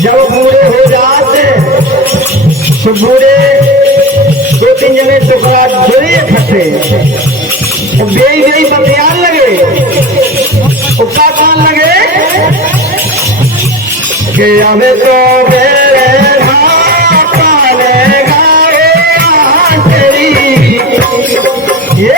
जब बूढ़े हो जाते तो बूढ़े दो तीन जने टुकड़ा जोड़े इकट्ठे बेई बेई बतियान लगे, उसका कान लगे कि हमें तो मेरे पाले गाए तेरी ये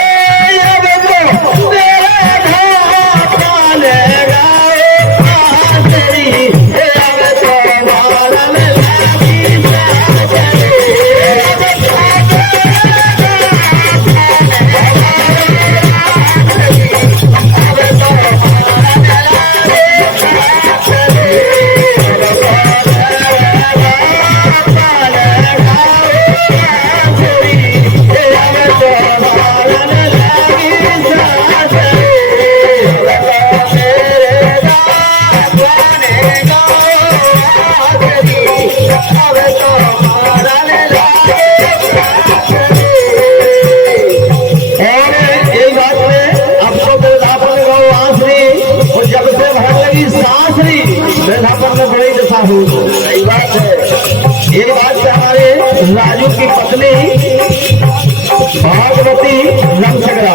सही बात है। एक बात से हमारे राजू की पत्नी भागवती रमसगरा,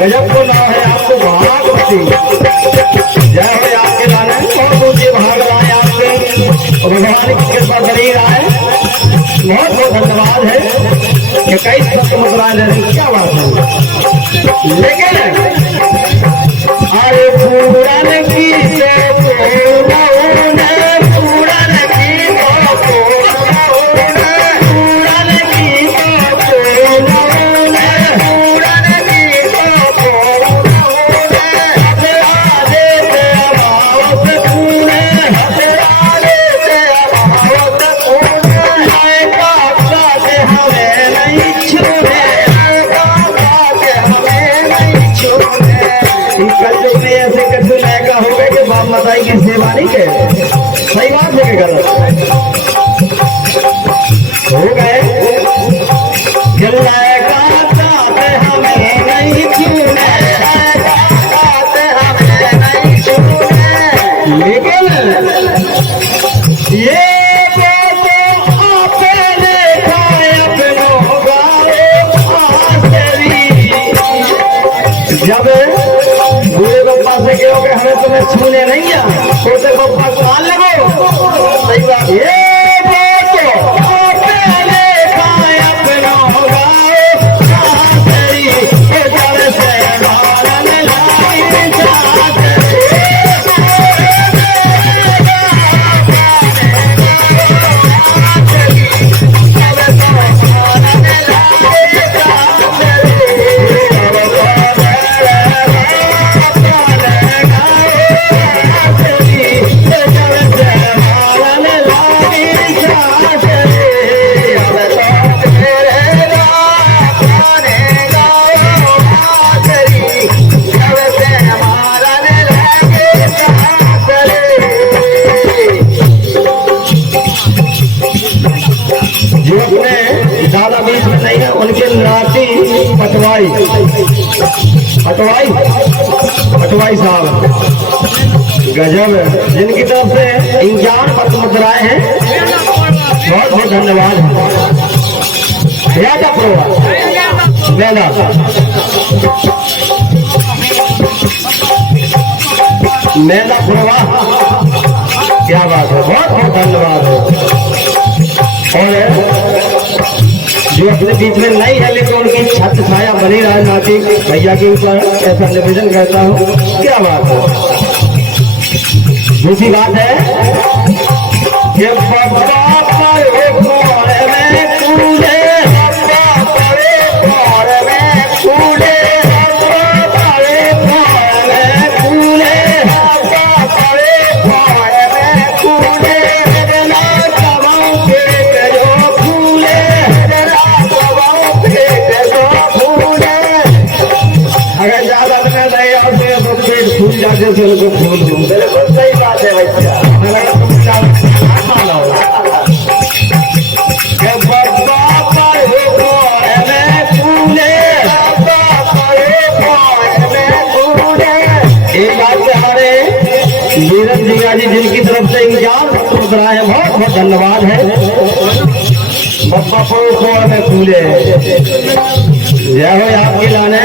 गजब को नाम है आपको भागवती, जय हो आपके लाने बहुत ऊंचे भाग लाए आपके, भगवान की कृपा बनी रहा है। बहुत बहुत धन्यवाद है कि कई सत्य मुद्राएं ले रही, क्या बात है। लेकिन अरे पूरन की माताई की सेवा नहीं के, सही बात है कि गलत हो गए। हमें नहीं छूने, लेकिन ये जब बूढ़े बप्पा से कहोगे हमें तुम्हें छूने नहीं है, छोटे बप्पा को मान लगो, सही बात ये ज्यादा बीच में नहीं है, उनके नाती पटवाई पटवाई पटवाई साहब गजब, जिनकी तरफ से 51 मुद्राएं हैं, बहुत बहुत धन्यवाद है। या क्या मेला मेला पुरवा, क्या बात है, बहुत बहुत धन्यवाद है। और जो अपने बीच में नहीं है लेकिन उनकी छत छाया बनी रहा नाती भैया के ऊपर, ऐसा निवेदन करता हूँ, क्या बात है। दूसरी बात है कि फूल जाते थे उनको फूल दूं, बिल्कुल सही बात है भैया। एक बात से हमारे नीरज जी जिनकी तरफ से ज्ञान मुद्रा है, बहुत बहुत धन्यवाद है। बप्पा को में फूले जय हो आपकी लाने।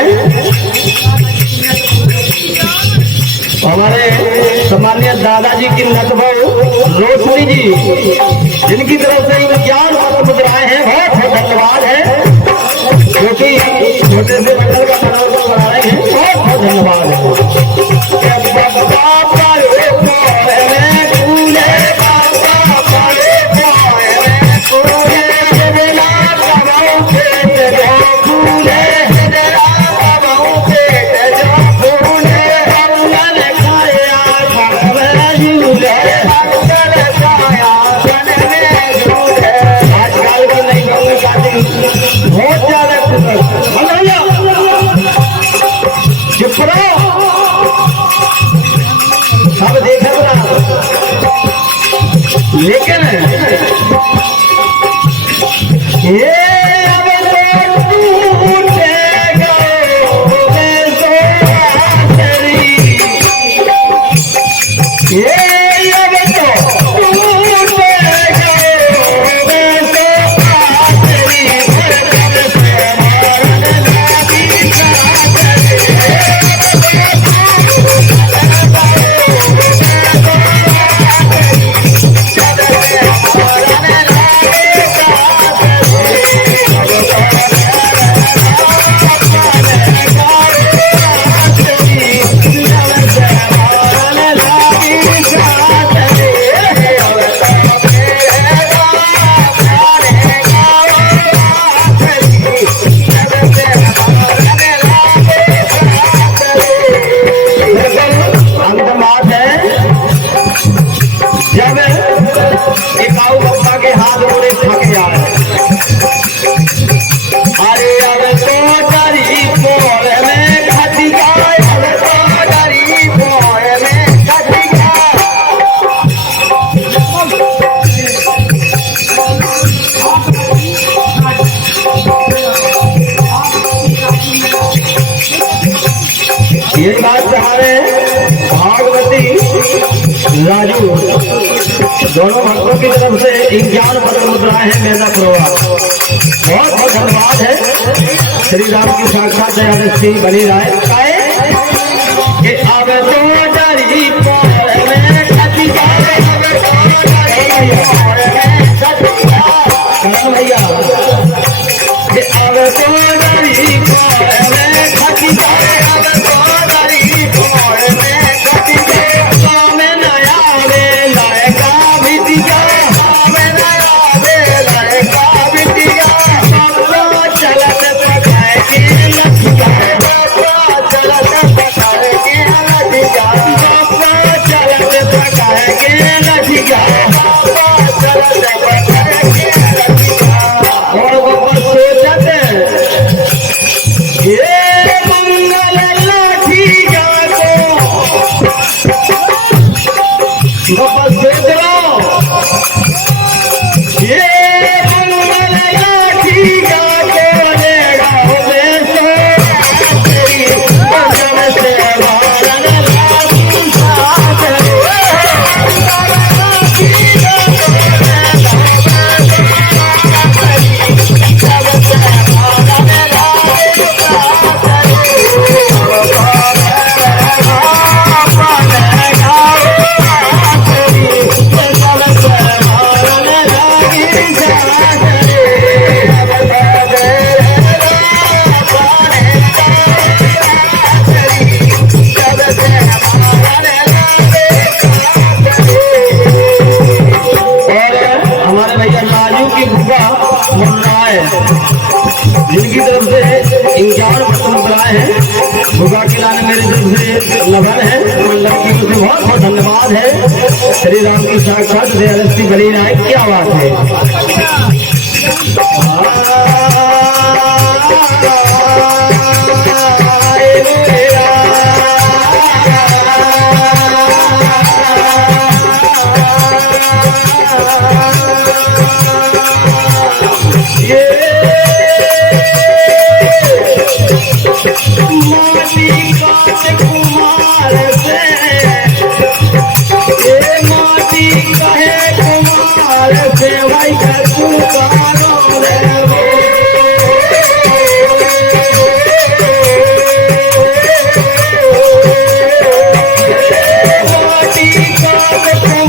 हमारे सम्मान्य दादाजी की नटबहू रोशनी जी, जिनकी तरफ से ज्ञान मुद्राएं हैं, बहुत बहुत धन्यवाद है। क्योंकि छोटे से मंडल का बनाव बना रहे हैं, बहुत बहुत धन्यवाद है। बहुत ज्यादा सब देखा लेकिन ये ये बात हमारे भागवती राजू दोनों भक्तों की तरफ से 51 मुद्राएं हैं। मेरा प्रवाह बहुत बहुत धन्यवाद है। श्री राम की साक्षात दयादृष्टि बनी रहे कि अब तो डरी भैया कि अब तो डरी जिनकी तरफ से 51 मुद्राएं हैं। भुगा के लाने मेरी तरफ से लभन है, मंडल की तरफ से बहुत बहुत धन्यवाद है। श्री राम की साक्षात दयादृष्टि बनी रहे। क्या बात है। कुमार से माटी टीका